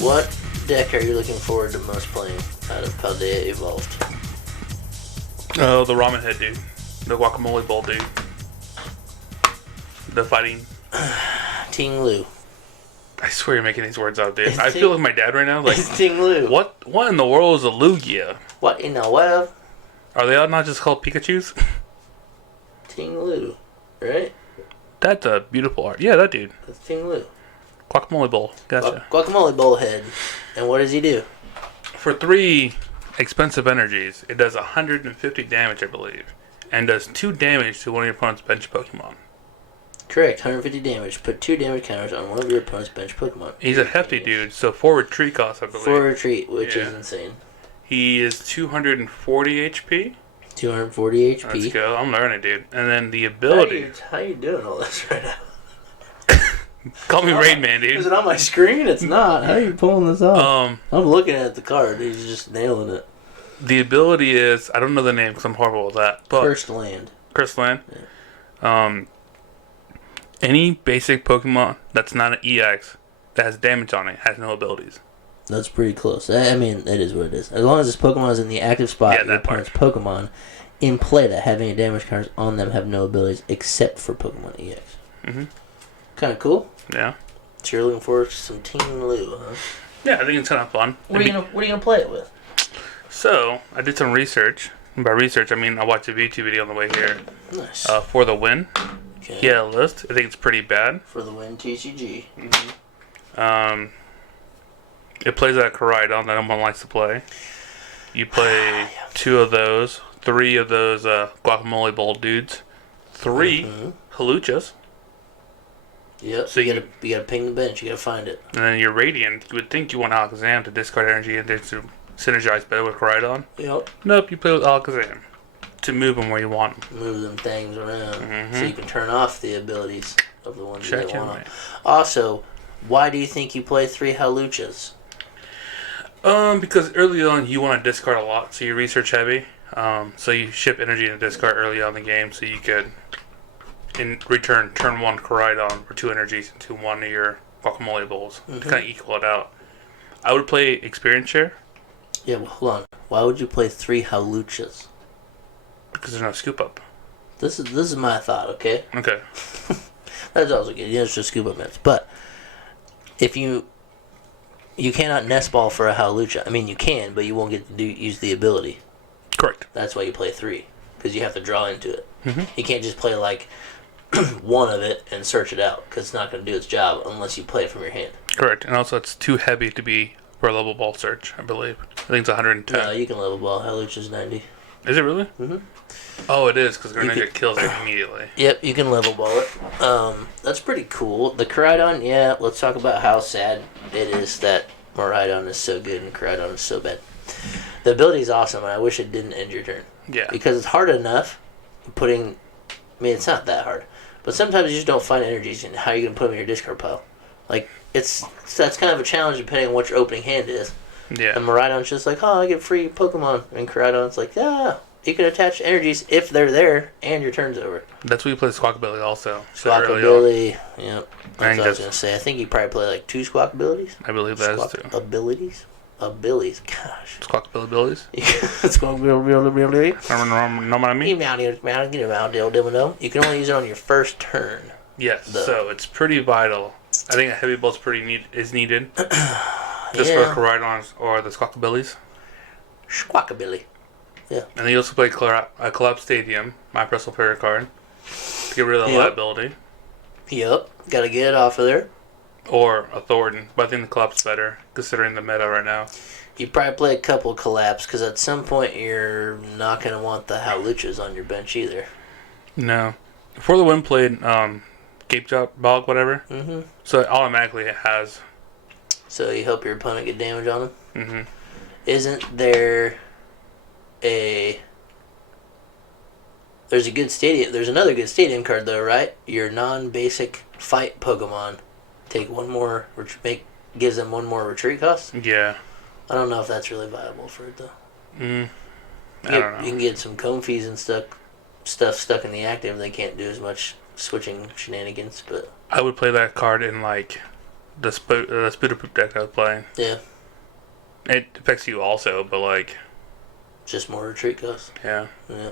What deck are you looking forward to most playing out of Paldea Evolved? Oh, the ramen head dude. The guacamole bowl dude. The fighting. Ting-Lu. I swear you're making these words up, dude. I feel like my dad right now. Like, it's Ting-Lu. What in the world is a Lugia? What in the world? Are they all not just called Pikachus? Ting-Lu. Right? That's a beautiful art. Yeah, that dude. That's Ting-Lu. Guacamole bowl. Gotcha. Guacamole bowl head. And what does he do? For 3 expensive energies, it does 150 damage, I believe. And does 2 damage to one of your opponent's bench Pokemon. Correct, 150 damage. Put 2 damage counters on one of your opponent's bench Pokemon. He's a hefty dude, so 4 retreat costs, I believe. 4 retreat, which is insane. He is 240 HP. 240 HP. Let's go. I'm learning, dude. And then the ability. How you doing all this right now? Call me Raid Man, dude. Is it on my screen? It's not. How are you pulling this off? I'm looking at the card. He's just nailing it. The ability is, I don't know the name because I'm horrible with that. But Cursed Land. Cursed Land. Yeah. Any basic Pokemon that's not an EX that has damage on it has no abilities. That's pretty close. I mean, that is what it is. As long as this Pokemon is in the active spot, your opponent's Pokemon in play that have any damage counters on them have no abilities except for Pokemon EX. Mm-hmm. Kind of cool. Yeah. So you're looking forward to some Ting-Lu, huh? Yeah, I think it's kind of fun. What are you gonna play it with? So I did some research. And by research, I mean I watched a YouTube video on the way here. Nice. For the win. Okay. He had a list. I think it's pretty bad. For the win, TCG. Mm-hmm. It plays at Koraidon that no one likes to play. You play 2 of those, 3 of those guacamole bowl dudes, 3 Hawluchas. Yep. So you gotta ping the bench. You gotta find it. And then your Radiant, you would think you want Alakazam to discard energy and to synergize better with Koraidon. Yep. Nope, you play with Alakazam to move them where you want them. Move them things around so you can turn off the abilities of the ones you don't want. Also, why do you think you play 3 Hawluchas? Because early on you want to discard a lot, so you're research heavy. So you ship energy and discard early on in the game, so you could, in return, turn 1 Koraidon for 2 energies into 1 of your guacamole bowls to kind of equal it out. I would play experience share. Yeah, well, hold on. Why would you play 3 Hawluchas? Because there's no scoop up. This is my thought, okay? Okay. That's also good. Yeah, it's just scoop up minutes. But if you cannot Nest Ball for a Hawlucha. I mean, you can, but you won't get to use the ability. Correct. That's why you play 3, because you have to draw into it. You can't just play like 1 of it and search it out, because it's not going to do its job unless you play it from your hand. Correct. And also, it's too heavy to be for a level ball search, I believe. I think it's 110. No, you can level ball. Hawlucha's 90. Is it really? Oh, it is, because Greninja kills it immediately. Yep, you can level ball it. That's pretty cool. The Koraidon, yeah, let's talk about how sad it is that Koraidon is so good and Koraidon is so bad. The ability is awesome, and I wish it didn't end your turn. Yeah. Because it's hard enough putting... I mean, it's not that hard. But sometimes you just don't find energies, and how are you going to put them in your discard pile? Like, that's kind of a challenge depending on what your opening hand is. Yeah. And Koraidon's just like, oh, I get free Pokemon. And Koraidon's like, yeah, you can attach energies if they're there, and your turn's over. That's where you play Squawkabilly also. Squawkabilly, yep. That's what I was going to say. I think you probably play like 2 Squawkabillies. I believe that is 2. Abilities? Abilities, gosh. Squawkabilly abilities? Squawkabilly. Know what I mean? You can only use it on your first turn. Yes, so it's pretty vital. I think a heavy ball's is needed. Just for Koraidons or the Squawkabillies. Squawkabilly. Yeah. And then you also play Collapsed Stadium, my personal favorite card, to get rid of the liability. Yep. Gotta get it off of there. Or a Thornton, but I think the Collapse is better, considering the meta right now. You probably play a couple of Collapse, because at some point you're not going to want the Hawluchas on your bench either. No. Before the win played Gapejaw Bog, whatever. So it automatically has. So you help your opponent get damage on them? Isn't there there's another good stadium card though, right? Your non-basic fight Pokemon take 1 more, gives them 1 more retreat cost? Yeah. I don't know if that's really viable for it though. I don't know. You can get some Comfeys and stuff stuck in the active. They can't do as much switching shenanigans, but I would play that card in like the Spooder Poop deck I was playing. Yeah. It affects you also, but like... Just more retreat cost. Yeah. Yeah.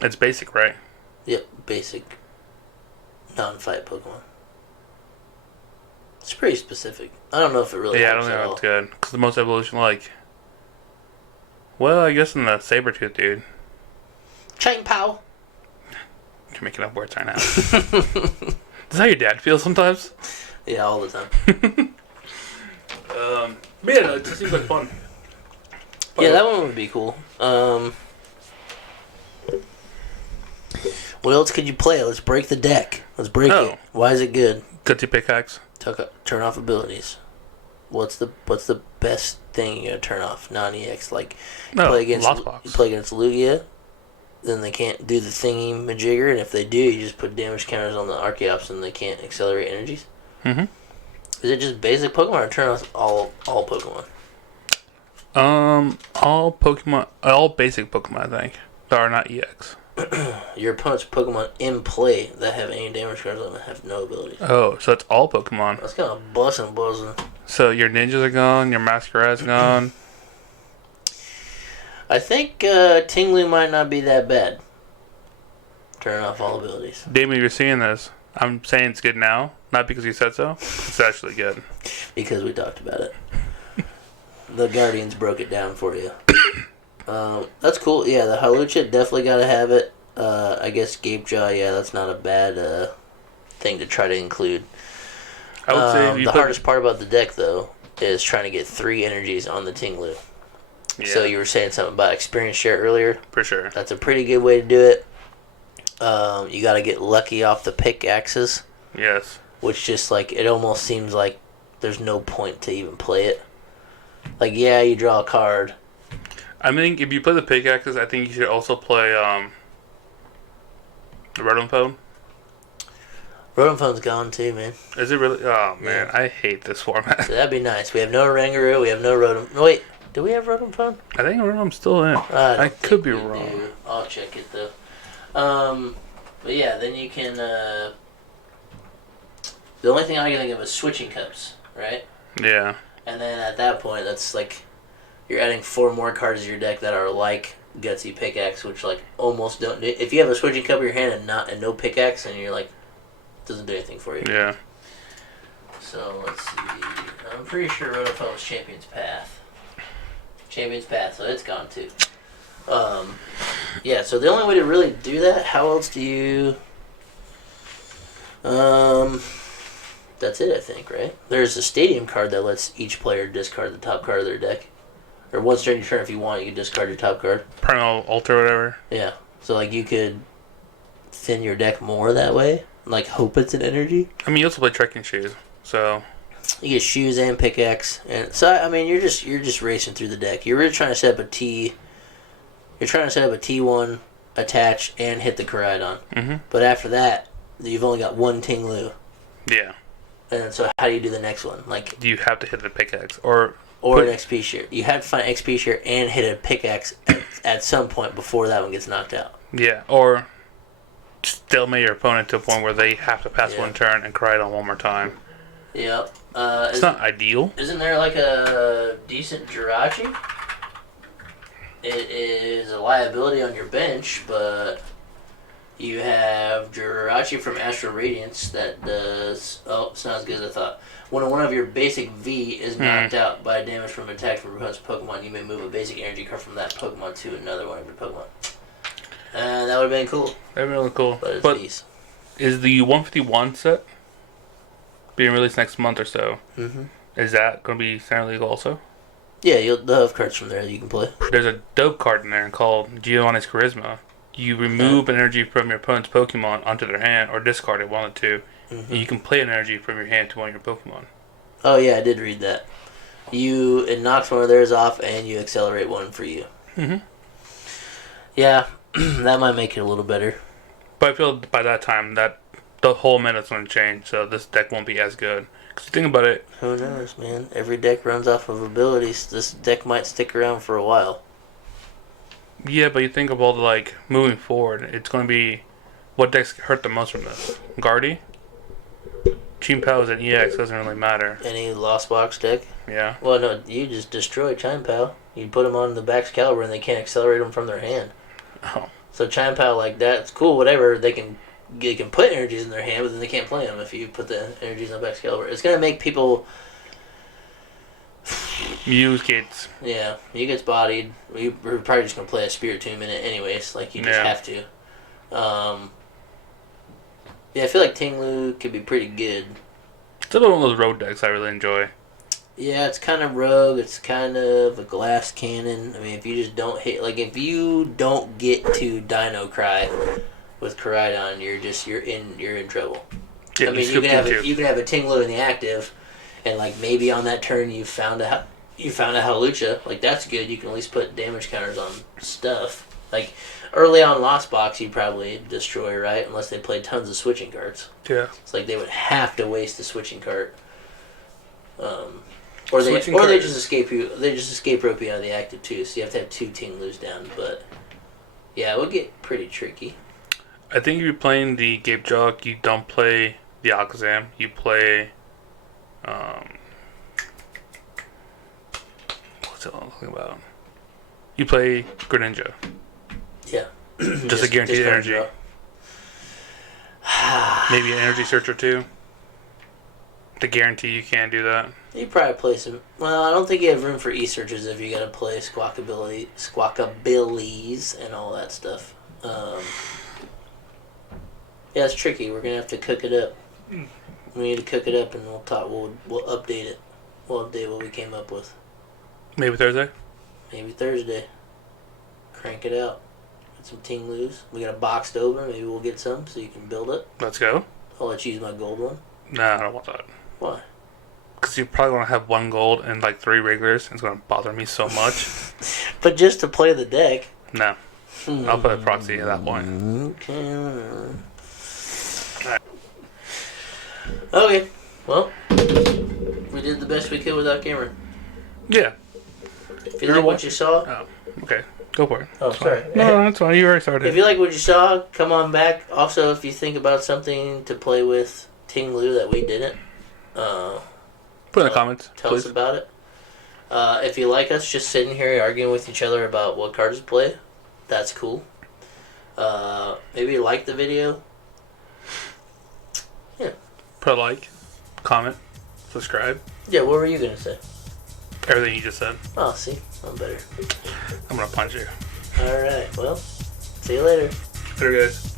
It's basic, right? Yep, basic. Non-fight Pokemon. It's pretty specific. I don't know if it really Yeah, I helps don't at think all. it's good. Because the most evolution, like... Well, I guess in the Sabertooth, dude. Chain Pow! You're making up words right now. Is that how your dad feels sometimes? Yeah, all the time. But yeah, no, it just seems like fun. Yeah, that one would be cool. What else could you play? Let's break the deck. Let's break it. Why is it good? Gutsy Pickaxe. Turn off abilities. What's the best thing you're gonna turn off? Non-EX, like you play against Lugia, then they can't do the thingy majigger, and if they do, you just put damage counters on the Archeops, and they can't accelerate energies. Mm-hmm. Is it just basic Pokemon, or turn off all Pokemon? All basic Pokemon, I think, that are not EX. Your opponent's Pokemon in play that have any damage cards on them have no abilities. Oh, so it's all Pokemon. That's kind of buzzing. So your ninjas are gone, your Masquerade's gone. I think Ting-Lu might not be that bad. Turn off all abilities. Damien, you're seeing this. I'm saying it's good now, not because you said so. It's actually good. Because we talked about it. The Guardians broke it down for you. That's cool. Yeah, the Hawlucha definitely got to have it. I guess Gapejaw, yeah, that's not a bad thing to try to include. I would say the hardest part about the deck, though, is trying to get 3 energies on the Ting-Lu. Yeah. So you were saying something about experience share earlier. For sure. That's a pretty good way to do it. You got to get lucky off the pickaxes. Yes. Which just, like, it almost seems like there's no point to even play it. Like, yeah, you draw a card. I mean, if you play the pickaxes, I think you should also play the Rotom Phone. Rotom Phone's gone too, man. Is it really? Oh, man. Yeah. I hate this format. So that'd be nice. We have no Rangaroo. We have no Rotom... No, wait. Do we have Rotom Phone? I think Rotom's still in. I could be wrong. Do. I'll check it, though. But yeah, then you can... The only thing I can think of is switching cups, right? Yeah. And then at that point, that's like... You're adding 4 more cards to your deck that are like Gutsy Pickaxe, which like almost don't... If you have a switching cup in your hand and no pickaxe, and you're like... Doesn't do anything for you. Yeah. So, let's see. I'm pretty sure Rotom was Champion's Path. Champion's Path, so it's gone too. Yeah, so the only way to really do that, how else do you... That's it, I think, right? There's a stadium card that lets each player discard the top card of their deck. Or once during your turn, if you want, you can discard your top card. Primal Ultra or whatever. Yeah. So, like, you could thin your deck more that way. Like, hope it's an energy. I mean, you also play Trekking Shoes, so... You get shoes and pickaxe. And so, I mean, you're just racing through the deck. You're really trying to set up a T... You're trying to set up a T1, attach, and hit the Koraidon. Mm-hmm. But after that, you've only got 1 Ting-Lu. Yeah. And so how do you do the next one? Like, do you have to hit the pickaxe? Or an XP share. You have to find an XP share and hit a pickaxe at some point before that one gets knocked out. Yeah, or stalemate your opponent to a point where they have to pass one turn and Koraidon one more time. Yep. It's not ideal. Isn't there like a decent Jirachi? It is a liability on your bench, but you have Jirachi from Astral Radiance that does... Oh, it's not as good as I thought. When one of your basic V is knocked out by damage from attack from your opponent's Pokemon, you may move a basic energy card from that Pokemon to another one of your Pokemon. And that would have been cool. That would be really cool. But it's these. Is the 151 set being released next month or so? Mm-hmm. Is that going to be Center League also? Yeah, they'll have cards from there that you can play. There's a dope card in there called Giovanni's Charisma. You remove an energy from your opponent's Pokemon onto their hand, or discard it, one of the two. Mm-hmm. And you can play an energy from your hand to one of your Pokemon. Oh yeah, I did read that. It knocks one of theirs off, and you accelerate one for you. Mm-hmm. Yeah, that might make it a little better. But I feel by that time that the whole meta's going to change, so this deck won't be as good. Because think about it. Who knows, man? Every deck runs off of abilities. This deck might stick around for a while. Yeah, but you think of all the, like, moving forward, it's going to be... What decks hurt the most from this? Guardy? Chime Pals and EX doesn't really matter. Any Lost Box deck? Yeah. Well, no, you just destroy Chime Pal. You put them on the back's caliber and they can't accelerate them from their hand. Oh. So Chime Pal, like, that's cool, whatever. They can put energies in their hand, but then they can't play them if you put the energies on the back's caliber. It's going to make people... Muse gets... Yeah, you gets bodied. We're probably just going to play a Spirit Tomb in it anyways. Like, you just have to. Yeah, I feel like Ting-Lu could be pretty good. It's another one of those road decks I really enjoy. Yeah, it's kind of rogue. It's kind of a glass cannon. I mean, if you just don't hit... Like, if you don't get to Dino Cry with Koraidon, you're in trouble. Yeah, I mean, you can have a Ting-Lu in the active, and, like, maybe on that turn you found a Hawlucha. Like, that's good. You can at least put damage counters on stuff. Like, early on Lost Box, you'd probably destroy, right? Unless they played tons of switching cards. Yeah. It's like they would have to waste the switching card. Or they just escape you. They just escape rope you out of the active too. So you have to have 2 Ting-Lus down. But yeah, it would get pretty tricky. I think if you're playing the Gapejaw, you don't play the Alakazam. You play... what's it I'm talking about? You play Greninja. Yeah. just a guaranteed energy. Maybe an energy search or 2. To guarantee you can't do that. You probably play some... Well, I don't think you have room for E-searches if you gotta play Squawkabillies and all that stuff. Yeah, it's tricky. We're gonna have to cook it up. We need to cook it up and we'll talk. We'll update it. We'll update what we came up with. Maybe Thursday? Maybe Thursday. Crank it out. Get some Ting-Lus. We got a boxed open. Maybe we'll get some so you can build it. Let's go. I'll let you use my gold one. Nah, I don't want that. Why? Because you probably want to have 1 gold and like 3 regulars. And it's going to bother me so much. But just to play the deck. No. I'll put a proxy at that point. Okay. Okay. Well, we did the best we could without Cameron. Yeah. If you like what you saw... Oh, okay. Go for it. Oh, sorry. No, that's fine. You already started. If you like what you saw, come on back. Also, if you think about something to play with Ting-Lu that we didn't, put in the comments. Tell us about it. If you like us just sitting here arguing with each other about what cards to play, that's cool. Maybe like the video. Yeah. Put a like, comment, subscribe. Yeah, what were you going to say? Everything you just said. Oh, see? I'm better. I'm going to punch you. Alright, well, see you later. Later, guys.